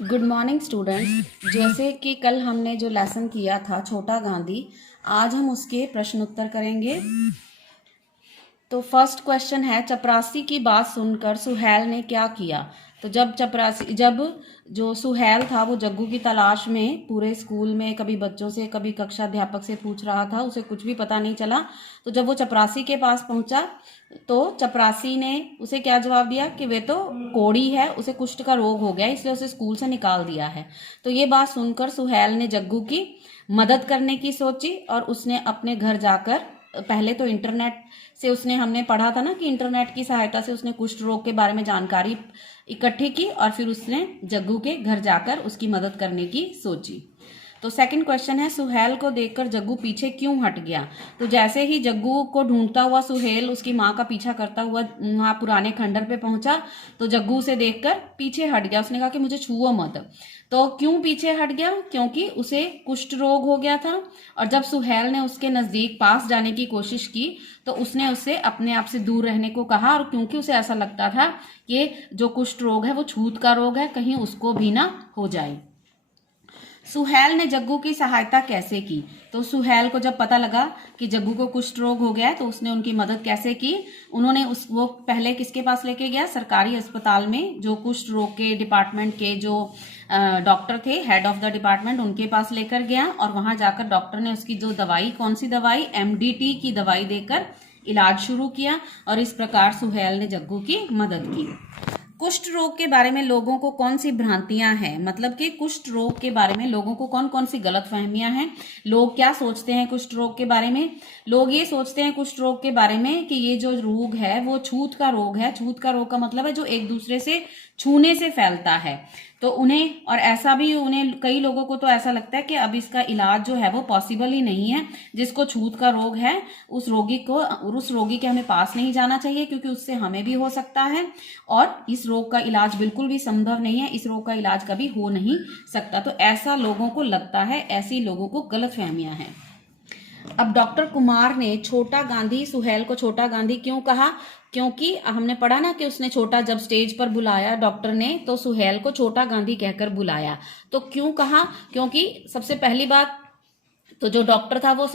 Good morning students. जैसे कि कल हमने जो लेसन किया था छोटा गांधी, आज हम उसके प्रश्न उत्तर करेंगे। तो फर्स्ट क्वेश्चन है, चपरासी की बात सुनकर सुहेल ने क्या किया। तो जब जो सुहेल था वो जग्गू की तलाश में पूरे स्कूल में कभी बच्चों से कभी कक्षा अध्यापक से पूछ रहा था, उसे कुछ भी पता नहीं चला। तो जब वो चपरासी के पास पहुंचा तो चपरासी ने उसे क्या जवाब दिया कि वे तो कोढ़ी है, उसे कुष्ठ का रोग हो गया, इसलिए उसे स्कूल से निकाल दिया है। तो ये बात सुनकर सुहेल ने जग्गू की मदद करने की सोची और उसने अपने घर जाकर पहले तो इंटरनेट से उसने हमने पढ़ा था ना कि इंटरनेट की सहायता से उसने कुष्ठ रोग के बारे में जानकारी इकट्ठी की और फिर उसने जग्गू के घर जाकर उसकी मदद करने की सोची। तो सेकंड क्वेश्चन है, सुहेल को देखकर जग्गू पीछे क्यों हट गया। तो जैसे ही जग्गू को ढूंढता हुआ सुहेल उसकी माँ का पीछा करता हुआ वहां पुराने खंडर पे पहुंचा तो जग्गू उसे देखकर पीछे हट गया। उसने कहा कि मुझे छुओ मत। तो क्यों पीछे हट गया? क्योंकि उसे कुष्ठ रोग हो गया था और जब सुहेल ने उसके नजदीक पास जाने की कोशिश की तो उसने उससे अपने आप से दूर रहने को कहा, और क्योंकि उसे ऐसा लगता था कि जो कुष्ठ रोग है वो छूत का रोग है, कहीं उसको भी ना हो जाए। सुहेल ने जग्गू की सहायता कैसे की। तो सुहेल को जब पता लगा कि जग्गू को कुष्ठ रोग हो गया है तो उसने उनकी मदद कैसे की। उन्होंने वो पहले किसके पास लेके गया, सरकारी अस्पताल में जो कुष्ठ रोग के डिपार्टमेंट के जो डॉक्टर थे, हेड ऑफ द डिपार्टमेंट, उनके पास लेकर गया और वहां जाकर डॉक्टर ने उसकी जो दवाई, कौन सी दवाई, MDT की दवाई देकर इलाज शुरू किया और इस प्रकार सुहेल ने जग्गू की मदद की। कुष्ठ रोग के बारे में लोगों को कौन सी भ्रांतियां हैं, मतलब कि कुष्ठ रोग के बारे में लोगों को कौन कौन सी गलतफहमियां हैं। लोग क्या सोचते हैं कुष्ठ रोग के बारे में? लोग ये सोचते हैं कुष्ठ रोग के बारे में कि ये जो रोग है वो छूत का रोग है। छूत का रोग का मतलब है जो एक दूसरे से छूने से फैलता है। तो उन्हें, और ऐसा भी उन्हें, कई लोगों को तो ऐसा लगता है कि अब इसका इलाज जो है वो पॉसिबल ही नहीं है। जिसको छूत का रोग है उस रोगी के हमें पास नहीं जाना चाहिए क्योंकि उससे हमें भी हो सकता है और इस रोग का इलाज बिल्कुल भी संभव नहीं है, इस रोग का इलाज कभी हो नहीं सकता। तो ऐसा लोगों को लगता है, ऐसी लोगों को गलतफहमियां हैं। अब डॉक्टर कुमार ने छोटा गांधी, सुहेल को छोटा गांधी क्यों कहा? क्योंकि हमने पढ़ा ना कि उसने छोटा, जब स्टेज पर बुलाया डॉक्टर ने तो सुहेल को छोटा गांधी कहकर बुलाया। तो क्यों कहा? क्योंकि सबसे पहली बात तो जो डॉक्टर था वो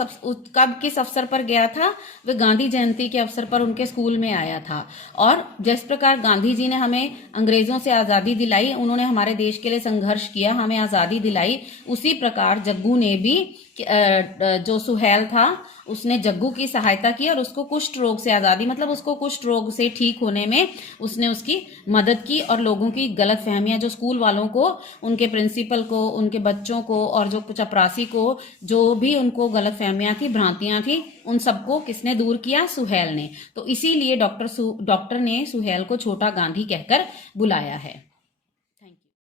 कब किस अवसर पर गया था? वह गांधी जयंती के अवसर पर उनके स्कूल में आया था। और जिस प्रकार गांधी जी ने हमें अंग्रेजों से आजादी दिलाई, उन्होंने हमारे देश के लिए संघर्ष किया, हमें आजादी दिलाई, उसी प्रकार जग्गू ने भी, जो सुहेल था उसने जग्गू की सहायता की और उसको कुष्ठ रोग से आजादी, मतलब उसको कुष्ठ रोग से ठीक होने में उसने उसकी मदद की। और लोगों की गलतफहमियां, जो स्कूल वालों को, उनके प्रिंसिपल को, उनके बच्चों को और जो चपरासी को जो भी उनको गलतफहमियां थी, भ्रांतियां थी, उन सबको किसने दूर किया? सुहेल ने। तो इसीलिए डॉक्टर ने सुहेल को छोटा गांधी कहकर बुलाया है।